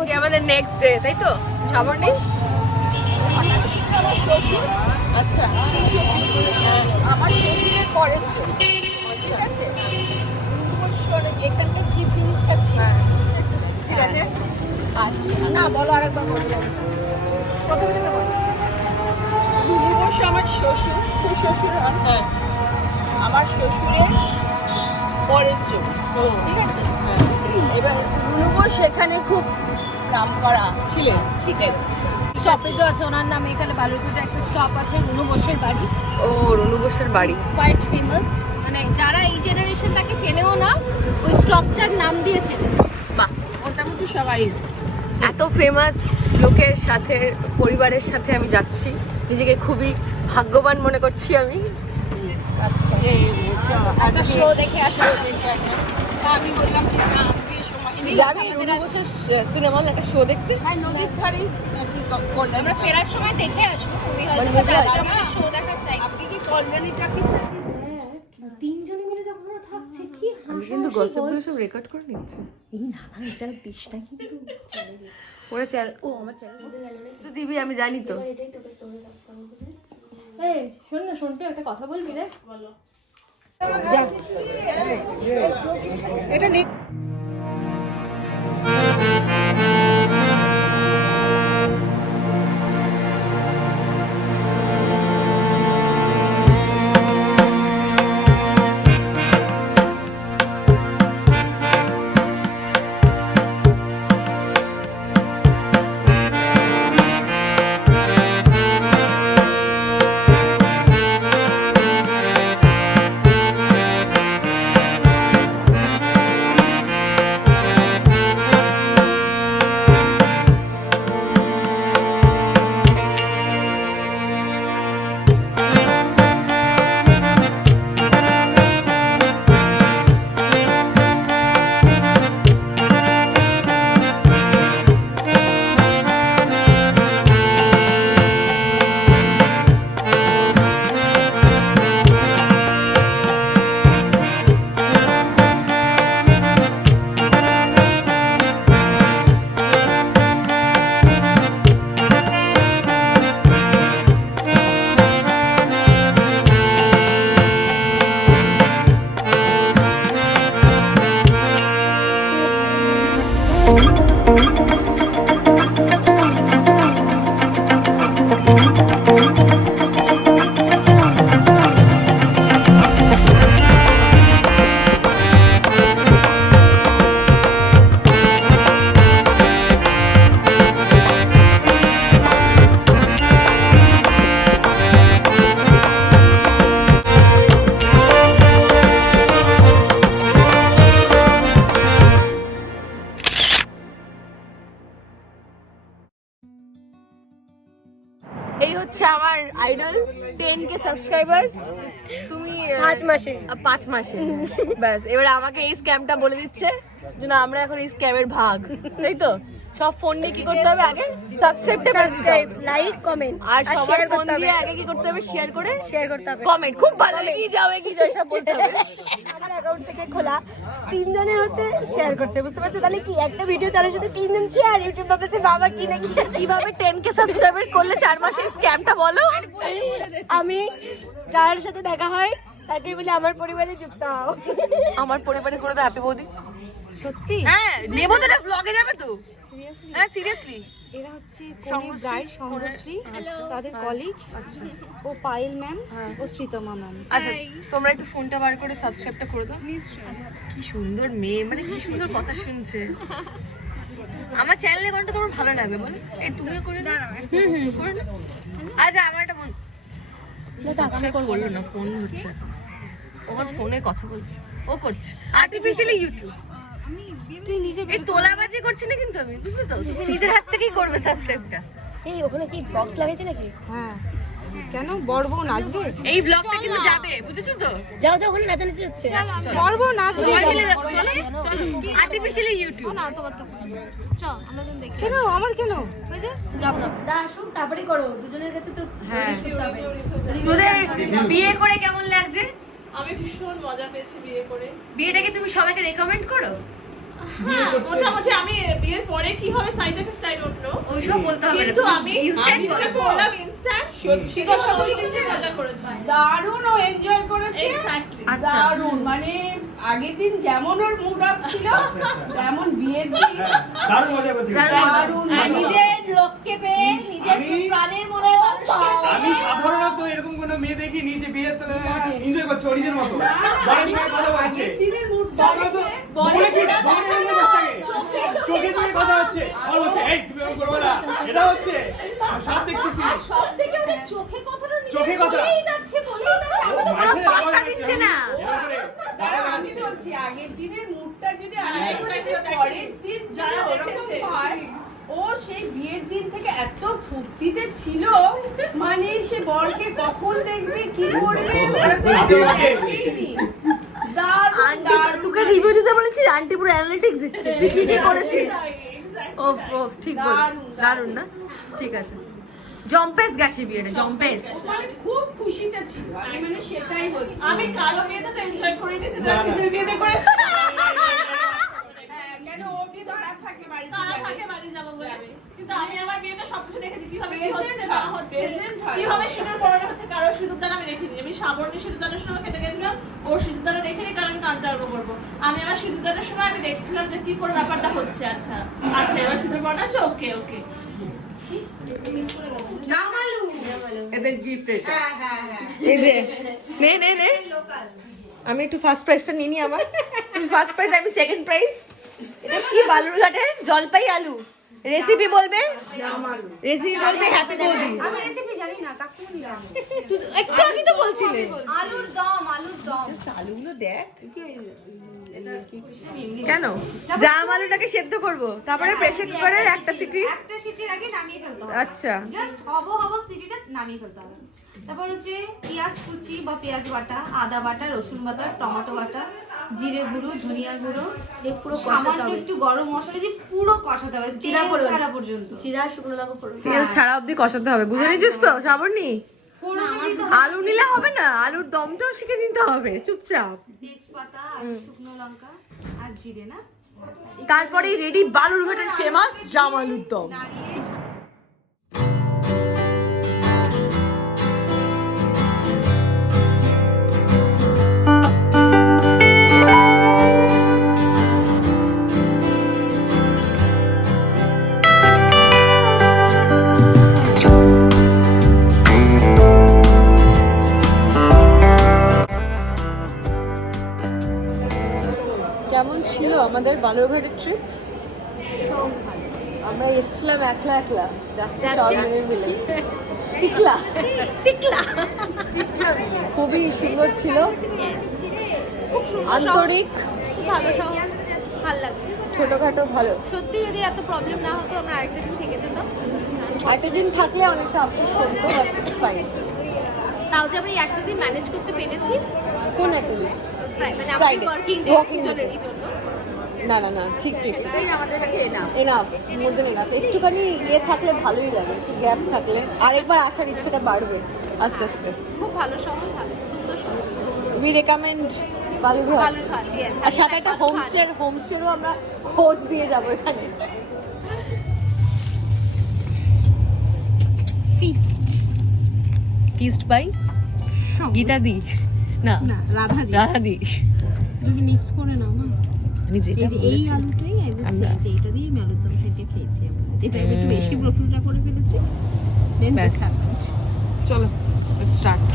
আজকে আমাদের next day, তাই তো শ্রাবণী? আমার শ্বশুর, আচ্ছা, আমার শ্বশুরের পরের জন, ঠিক আছে? এখানকার চিফ মিনিস্টার ছিল, ঠিক আছে। আচ্ছা না বলো আরেকবার বলো, প্রথমে থেকে বলো। রুনু বসু আমার শ্বশুর, শ্বশুর হ্যাঁ আমার শ্বশুরের পরের জন, ঠিক আছে? এবার রুনু বসু সেখানে খুব নাম করা ছিলেন। স্টপেজও আছে ওনার নামে, এখানে বালুরঘাটে একটা স্টপ আছে রুনু বসুর বাড়ি, ও রুনু বোসের বাড়ি। কোয়াইট ফেমাস, মানে যারা এই জেনারেশন তাকে চেনেও না ওই স্টপটার নাম দিয়ে চেনে, বাহ, মোটামুটি সবাই। এত ফেমাস লোকের সাথে, পরিবারের সাথে আমি যাচ্ছি, নিজেকে খুবই ভাগ্যবান মনে করছি আমি। আচ্ছা একটা শো দেখে আসা আমি বললাম যে না আজকে সময় নেই, যাবি রুনু বোসের সিনেমা হল একটা শো দেখতে? হ্যাঁ নদীর ধারেই কি করলাম, আমরা ফেরার সময় দেখে আসবো, তুমি মানে হয়তো movie হয়তো? আমাদের শো দেখার টাইম। আপনি কি কল্যাণীটা কি তিনজনে মিলে যখন ওরা থাকছে কি আমি কিন্তু গসিপগুলো সব রেকর্ড করে নিচ্ছি। এই না এটা দিস না কিন্তু ওরা চ্যানেল, ও আমার চ্যানেল তো দিবি, আমি জানি তো। এটাই তোকে তোরে এই শোন না, শোন তো একটা কথা বলবি রে। এটা নে। এই হচ্ছে আমার আইডল, 10K সাবস্ক্রাইবার্স। তুমি 5 মাসে ব্যাস। এবার আমাকে এই স্ক্যামটা বলে দিচ্ছে যে না আমরা এখন এই স্ক্যামের ভাগ, তাই তো? সব ফোন নিয়ে কি করতে হবে? আগে সাবস্ক্রাইব, লাইক, কমেন্ট আর সবার ফোন দিয়ে আগে কি করতে হবে? শেয়ার করতে হবে, কমেন্ট। খুব ভালো এগিয়ে যাও সব বলতে হবে। আমার অ্যাকাউন্ট থেকে খোলা তিনজনে হচ্ছে শেয়ার করছে, বুঝতে পারছো? তাহলে কি একটা ভিডিও চালার সাথে তিনজন শেয়ার, ইউটিউব ভাবছে বাবা কি না কি। কিভাবে 10K সাবস্ক্রাইবার করলে 4 মাসে স্ক্যামটা বলো? আমি যার সাথে দেখা হয় তাকে বলি আমার পরিবারে যুক্ত হও। আমার পরিবারে করে তো হ্যাপি বৌদি। সত্যি? হ্যাঁ নেবো তো, এটা ব্লগে যাবে তো। হ্যাঁ সিরিয়াসলি, এরা হচ্ছে কনের গায়ে সংঘশ্রী, তাদের কলিগ। আচ্ছা, ও পায়েল ম্যাম, ও শ্রীতমা ম্যাম। আচ্ছা তোমরা একটু ফোনটা বার করে সাবস্ক্রাইবটা করে দাও। কি সুন্দর মেয়ে, মানে কি সুন্দর কথা শুনছে। আমার চ্যানেলে কোনটা তোমার ভালো লাগবে বলো? এই তুমিও করে দাও। করে নাও। আচ্ছা আমার একটা বন্ধু বললো না, ফোন হচ্ছে, ওর ফোনে কথা বলছে, ও করছে আর্টিফিশিয়ালি ইউটিউব। তুই নিজে এই তোলাবাজি করছি না কিন্তু আমি, বুঝলে তো? তুমি নিজের হাত থেকেই করবে সাবস্ক্রাইবটা। এই ওখানে কি বক্স লাগাইছে নাকি? হ্যাঁ, কেন বড় বউ নাচবে? এই ব্লগটা কিন্তু যাবে, বুঝেছো তো? যাও যাও, ওখানে নাচানাচি হচ্ছে। বড় বউ নাচবে, সবাই মিলে যাবো, চলো চলো। Artificially YouTube. কেন আমার কেন? দা আসুন তারপরে করো, দুজনের কাছে তো জিজ্ঞেস করতে হবে। তোদের বিয়ে করে কেমন লাগছে? আমি ভীষণ মজা পেয়েছি বিয়ে করে। বিয়েটাকে তুমি সবাইকে রেকমেন্ড করো? হ্যাঁ মোটামুটি আমি বিয়ের পরে কি হবে side effect I don't know, ওইসব বলতে হবে না, কিন্তু আমি instant যেটা বলো। করলাম ইনস্ট্যান্ট সত্যি কথা কথা বলতে বলতে মজা করেছি দারুণ ও এনজয় করেছে। এক্স্যাক্টলি। আচ্ছা। দারুণ মানে আগের দিন যেমন ওর মুড আপ ছিল তেমন বিয়ের দিন দারুণ মজা করছি। দারুণ নিজের লোককে পেয়ে নিজের আমি- প্রাণের মনে মানুষকে আমি সাধারণত এরকম কোনো মেয়ে দেখি নিজে বিয়ের তলে এনজয় করছে ওরিজের মতো। বরের সঙ্গে কথা বলছে। আগের দিনের মুডটা বলে তো বলে কি বলে এমনি বসে থাকে। চোখে চোখে কথা হচ্ছে। আর বলছে এই তুমি এরকম করবে না। এটা হচ্ছে সব দেখতেছি। সব থেকে ওদের চোখে কথাটা চোখে কথা। বলেই যাচ্ছে আমাদের মাঝে কোনো আওয়াজ পাত্তা হচ্ছে। দিচ্ছে না। এরকম করে দাঁড়াও, দেখা আমি যাচ্ছে। বলছি আগের দিনের মুডটা যদি হ্যাঁ, আরেকটু exactly, পরের দিন যারা যারা ওরকম দেখেছে। হয় ও সেই বিয়ের দিন থেকে এত ফুর্তিতে ছিল মানে সে বরকে কখন দেখবে কি করবে ওরা তো দেখেইনি। দারুণ, আন্টি দারুণ, তোকে রিভিউ দিতে বলেছি, আন্টি পুরো অ্যানালিটিক্স দিচ্ছে তুই কি কি করেছিস। Exactly. ওফ ওফ ঠিক বল, দারুণ, দারুণ না, ঠিক আছে। জম্পেস গেছে বিয়েটা, জম্পেস। ও মানে খুব খুশিতে ছিল আমি মানে সেটাই বলছি। আমি কারো বিয়েতে তো এনজয় করিনি, যেটা না, না। নিজের বিয়েতে করেছি। হ্যাঁ, কেন ও কি দাঁড়া থাকে বাড়িতে তারা যাবে? থাকে বাড়ি যাবো বলে। যাবে। কিন্তু আমি আমার বিয়েতে সবকিছু দেখেছি, কিভাবে কি Present হচ্ছে না হয়, হচ্ছে, present হয়। কিভাবে সিঁদুর পরানো হচ্ছে। কারো সিঁদুরদান আমি দেখিনি, আমি সাবর্ণী সিঁদুরদানের সময় খেতে গেছিলাম, ওর সিঁদুরদানও দেখিনি কারণ আমি কাঞ্চা আরম্ভ করবো। আমি আমার সিঁদুরদানের সময় আমি দেখছিলাম যে কি করে ব্যাপারটা হচ্ছে। আচ্ছা আচ্ছা এবার সিঁদুর পরানো আছে, ওকে ওকে। জামালু এদের গিফট এটা। হ্যাঁ হ্যাঁ হ্যাঁ এই যে নে নে নে, লোকাল আমি একটু ফার্স্ট প্রাইজটা নিয়ে নি আমার। তুমি ফার্স্ট প্রাইজ, আমি সেকেন্ড প্রাইজ। এটা কি বালুরঘাটের জলপাই আলু। রেসিপি বলবে, রেসিপি বলবে হ্যাপি বৌদি। আমি রেসিপি জানি না কাকুনি জানি তুই একটু আগে তো বলছিলে। আলুর দম আলুগুলো দেখ কেন, জাম আলুটাকে সেদ্ধ করব, তারপরে প্রেসার কুকারে একটা সিটি। একটা সিটির আগে নামিয়ে ফেলতে হবে আচ্ছা জাস্ট হবো সিটিটা নামিয়ে ফেলতে হবে। তারপর হচ্ছে পেঁয়াজ কুচি বা পেঁয়াজ বাটা, আদা বাটা, রসুন বাটা, টমেটো বাটা, জিরে গুঁড়ো, ধনিয়া গুঁড়ো, পুরো সামান্য একটু গরম মশলা দিয়ে পুরো কষাতে হবে জিরা ছাড়া পর্যন্ত। জিরা শুকনো লঙ্কা ফোড়ন তেল ছাড়া অবধি কষাতে হবে, বুঝে নিচ্ছিস তো শ্রাবণী? আলু নিলে হবে না, আলুর দমটাও শিখে নিতে হবে চুপচাপ। তেজপাতা আর শুকনো লঙ্কা আর জিরে না তারপরেই রেডি বালুরঘাটের ফেমাস জাম আলুর দম। নাড়িয়ে কেমন ছিল আমাদের বালুরঘাটের ট্রিপ? আমরা এসেছিলাম একলা একলা, যাচ্ছি সব মিলে মিলে। টিকলা টিকলা খুবই সুন্দর ছিল, খুব সুন্দর আন্তরিক, ভালো সব ভালো লাগবে। ছোটখাটো ভালো। সত্যি যদি এত প্রবলেম না হতো আমরা আরেকটা দিন থেকে যেতাম। একটা দিন থাকলে অনেকটা আফসোস করতো, বাট ইটস ফাইন। তাও যে আমরা এই একটা দিন ম্যানেজ করতে পেরেছি কোন একটা দিন? মানে Friday. আমাদের ওয়ার্কিং ডে Working day. জনেরই জন্য না না না, ঠিক ঠিক ঠিক। এটাই আমাদের কাছে এনাফ। এনাফ, মোর দেন এনাফ। একটুখানি ইয়ে থাকলে ভালোই লাগে, একটু গ্যাপ থাকলে আরেকবার আসার ইচ্ছেটা বাড়বে আস্তে আস্তে। খুব ভালো শহর, ভালো সুন্দর শহর। We recommend Balurghat. Balurghat, yes. আর সাথে একটা হোমস্টেরও আমরা খোঁজ দিয়ে যাবো এখানে। ফিস্ট বাই গীতাদি না রাধাদি। যদি মিক্স করে নাও না, আমি যেটা এই বলেছি। আলুটাই আমি আমরা- যে এটা দিয়ে আমি আলুর দম সেটা খেয়েছি আমরা। এটা একটু বেশি প্রোটিনটা করে ফেলেছি। Then ব্যাস। this happened. চলো স্টার্ট।